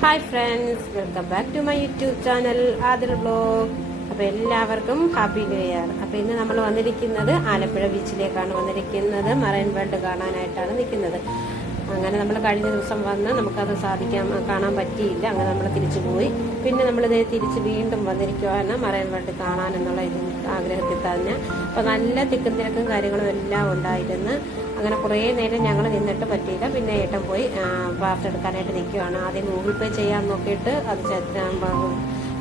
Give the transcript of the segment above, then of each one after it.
Hi friends, welcome back to my YouTube channel Adil vlog. അപ്പോൾ എല്ലാവർക്കും happy new year. അപ്പോൾ ഇന്ന് നമ്മൾ വന്നിരിക്കുന്നത് ആലപ്പുഴ ബീച്ചിലേക്കാണ് വന്നിരിക്കുന്നത്. മറൈൻ വേൾഡ് കാണാനായിട്ടാണ് നിൽക്കുന്നത്. അങ്ങനെ നമ്മൾ കഴിഞ്ഞ ദിവസം വന്ന് നമുക്കത് കാണാൻ പറ്റിയില്ല. അങ്ങനെ നമ്മൾ തിരിച്ചു പോയി. പിന്നെ നമ്മളിത് തിരിച്ച് വീണ്ടും വന്നിരിക്കുവാണ് മറൈൻ വേൾഡ് കാണാനെന്നുള്ള ആഗ്രഹത്തിൽ തന്നെ. അപ്പോൾ നല്ല തിക്കും തിരക്കും കാര്യങ്ങളും എല്ലാം ഉണ്ടായിരുന്നു. അങ്ങനെ കുറേ നേരം ഞങ്ങൾ നിന്നിട്ട് പറ്റിയില്ല. പിന്നെ ഏട്ടൻ പോയി പാസ് എടുക്കാനായിട്ട് നിൽക്കുകയാണ്. ആദ്യം ഗൂഗിൾ പേ ചെയ്യാൻ നോക്കിയിട്ട് അത്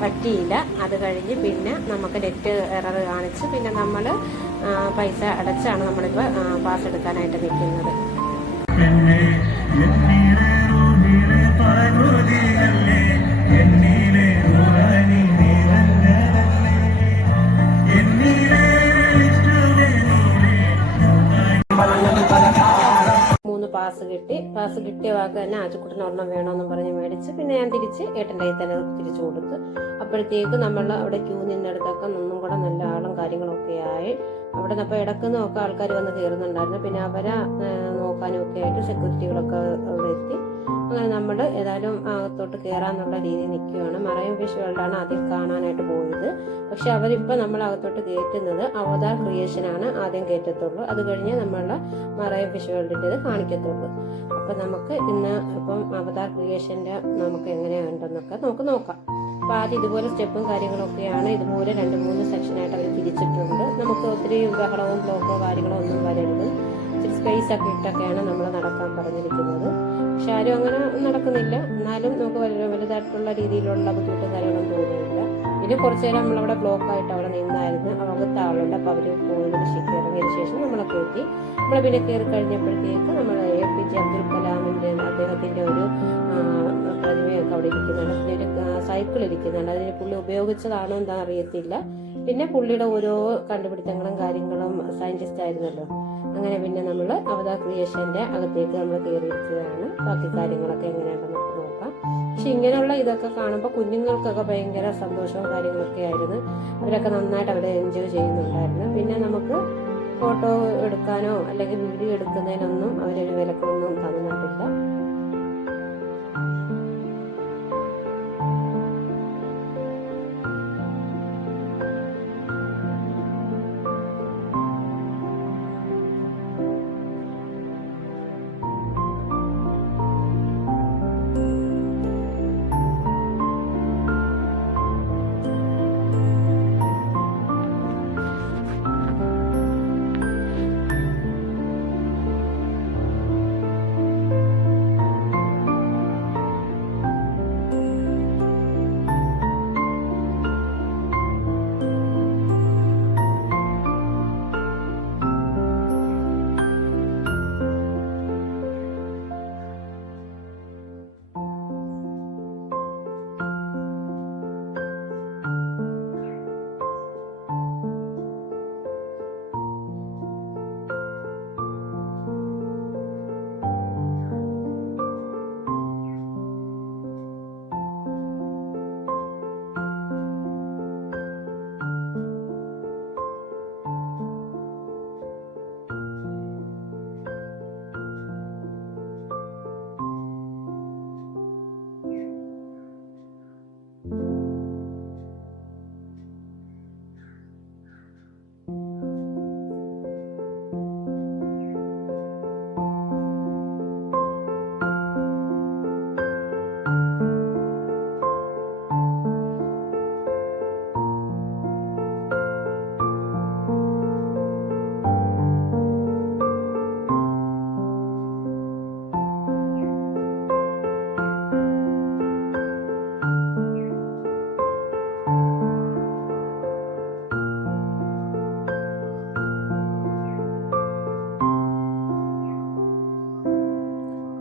പറ്റിയില്ല. അത് കഴിഞ്ഞ് പിന്നെ നമുക്ക് നെറ്റ് എറർ കാണിച്ച് പിന്നെ നമ്മൾ പൈസ അടച്ചാണ് നമ്മളിപ്പോൾ പാസ് എടുക്കാനായിട്ട് നിൽക്കുന്നത്. പാസ് കിട്ടിയ വാക്ക് തന്നെ ആച്ചുക്കുട്ടന് ഒരെണ്ണം വേണമെന്നും പറഞ്ഞ് മേടിച്ച് പിന്നെ ഞാൻ തിരിച്ച് ഏട്ടൻ്റെ കയ്യിൽ തന്നെ തിരിച്ചു കൊടുത്ത്. അപ്പോഴത്തേക്ക് നമ്മൾ അവിടെ ക്യൂ നിന്നെടുത്തൊക്കെ ഒന്നും കൂടെ നല്ല ആളും കാര്യങ്ങളൊക്കെ ആയി. അവിടെ നിന്ന് അപ്പോൾ ഇടക്കുന്നൊക്കെ ആൾക്കാർ വന്ന് കയറുന്നുണ്ടായിരുന്നു. പിന്നെ അവരെ നോക്കാനും ഒക്കെ ആയിട്ട് സെക്യൂരിറ്റികളൊക്കെ അവിടെ എത്തി. അങ്ങനെ നമ്മൾ ഏതായാലും അകത്തോട്ട് കയറാന്നുള്ള രീതിയിൽ നിൽക്കുകയാണ്. മറൈൻ ഫിഷ് വേൾഡാണ് ആദ്യം കാണാനായിട്ട് പോയത്. പക്ഷെ അവരിപ്പോൾ നമ്മൾ അകത്തോട്ട് കയറ്റുന്നത് അവതാർ ക്രിയേഷനാണ് ആദ്യം കയറ്റത്തുള്ളൂ. അത് കഴിഞ്ഞ് നമ്മളുടെ മറൈൻ ഫിഷ് വേൾഡിൻ്റെത് കാണിക്കത്തുള്ളൂ. അപ്പം നമുക്ക് ഇന്ന് ഇപ്പം അവതാർ ക്രിയേഷൻ്റെ നമുക്ക് എങ്ങനെയുണ്ടെന്നൊക്കെ നമുക്ക് നോക്കാം. അപ്പോൾ ആദ്യം ഇതുപോലെ സ്റ്റെപ്പും കാര്യങ്ങളൊക്കെയാണ്. ഇതുപോലെ 2-3 സെക്ഷനായിട്ട് അവർ തിരിച്ചിട്ടുണ്ട്. നമുക്ക് ഒത്തിരി ബഹളവും ബ്ലോക്കോ കാര്യങ്ങളോ ഒന്നും വരരുത്. ഇച്ചിരി സ്പേസ് ഒക്കെ ഇട്ടൊക്കെയാണ് നമ്മൾ നടക്കാൻ പറഞ്ഞിരിക്കുന്നത്. പക്ഷെ ആരും അങ്ങനെ നടക്കുന്നില്ല. എന്നാലും നമുക്ക് വലുതായിട്ടുള്ള രീതിയിലുള്ള ബുദ്ധിമുട്ടും കാര്യങ്ങളൊന്നും തോന്നുന്നില്ല. പിന്നെ കുറച്ച് നേരം നമ്മളവിടെ ബ്ലോക്കായിട്ട് അവിടെ നിന്നായിരുന്നു. അകത്ത് ആളുണ്ട്. അപ്പോൾ അവർ പോയതിന് ഇറങ്ങിയതിന് ശേഷം നമ്മളെ കയറ്റി. നമ്മൾ പിന്നെ കയറി കഴിഞ്ഞപ്പോഴത്തേക്ക് നമ്മൾ APJ അബ്ദുൽ കലാമിൻ്റെ അദ്ദേഹത്തിൻ്റെ ഒരു പ്രതിമയൊക്കെ അവിടെ ഇരിക്കുന്നുണ്ട്. അതിനൊരു സൈക്കിൾ ഇരിക്കുന്നുണ്ട്. അതിന് പുള്ളി ഉപയോഗിച്ചതാണോ എന്താ അറിയത്തില്ല. പിന്നെ പുള്ളിയുടെ ഓരോ കണ്ടുപിടുത്തങ്ങളും കാര്യങ്ങളും സയൻറ്റിസ്റ്റ് ആയിരുന്നല്ലോ. അങ്ങനെ പിന്നെ നമ്മൾ അവതാർ ക്രിയേഷൻ്റെ അകത്തേക്ക് നമ്മൾ കയറിയിരിക്കുകയാണ്. ബാക്കി കാര്യങ്ങളൊക്കെ എങ്ങനെയാണെന്ന് നോക്കാം. പക്ഷെ ഇങ്ങനെയുള്ള ഇതൊക്കെ കാണുമ്പോൾ കുഞ്ഞുങ്ങൾക്കൊക്കെ ഭയങ്കര സന്തോഷവും കാര്യങ്ങളൊക്കെ ആയിരുന്നു. അവരൊക്കെ നന്നായിട്ട് അവിടെ എൻജോയ് ചെയ്യുന്നുണ്ടായിരുന്നു. പിന്നെ നമുക്ക് ഫോട്ടോ എടുക്കാനോ അല്ലെങ്കിൽ വീഡിയോ എടുക്കുന്നതിനൊന്നും അവരൊരു വിലക്കൊന്നും തന്നിട്ടില്ല.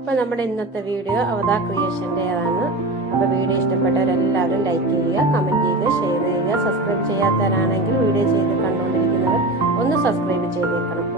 അപ്പോൾ നമ്മുടെ ഇന്നത്തെ വീഡിയോ അവതാർ ക്രിയേഷൻ്റെതാണ്. അപ്പോൾ വീഡിയോ ഇഷ്ടപ്പെട്ടവരെല്ലാവരും ലൈക്ക് ചെയ്യുക, കമൻറ്റ് ചെയ്യുക, ഷെയർ ചെയ്യുക. സബ്സ്ക്രൈബ് ചെയ്യാത്തവരാണെങ്കിൽ വീഡിയോ ചെയ്ത് കണ്ടുകൊണ്ടിരിക്കുന്നവർ ഒന്ന് സബ്സ്ക്രൈബ് ചെയ്തേക്കണം.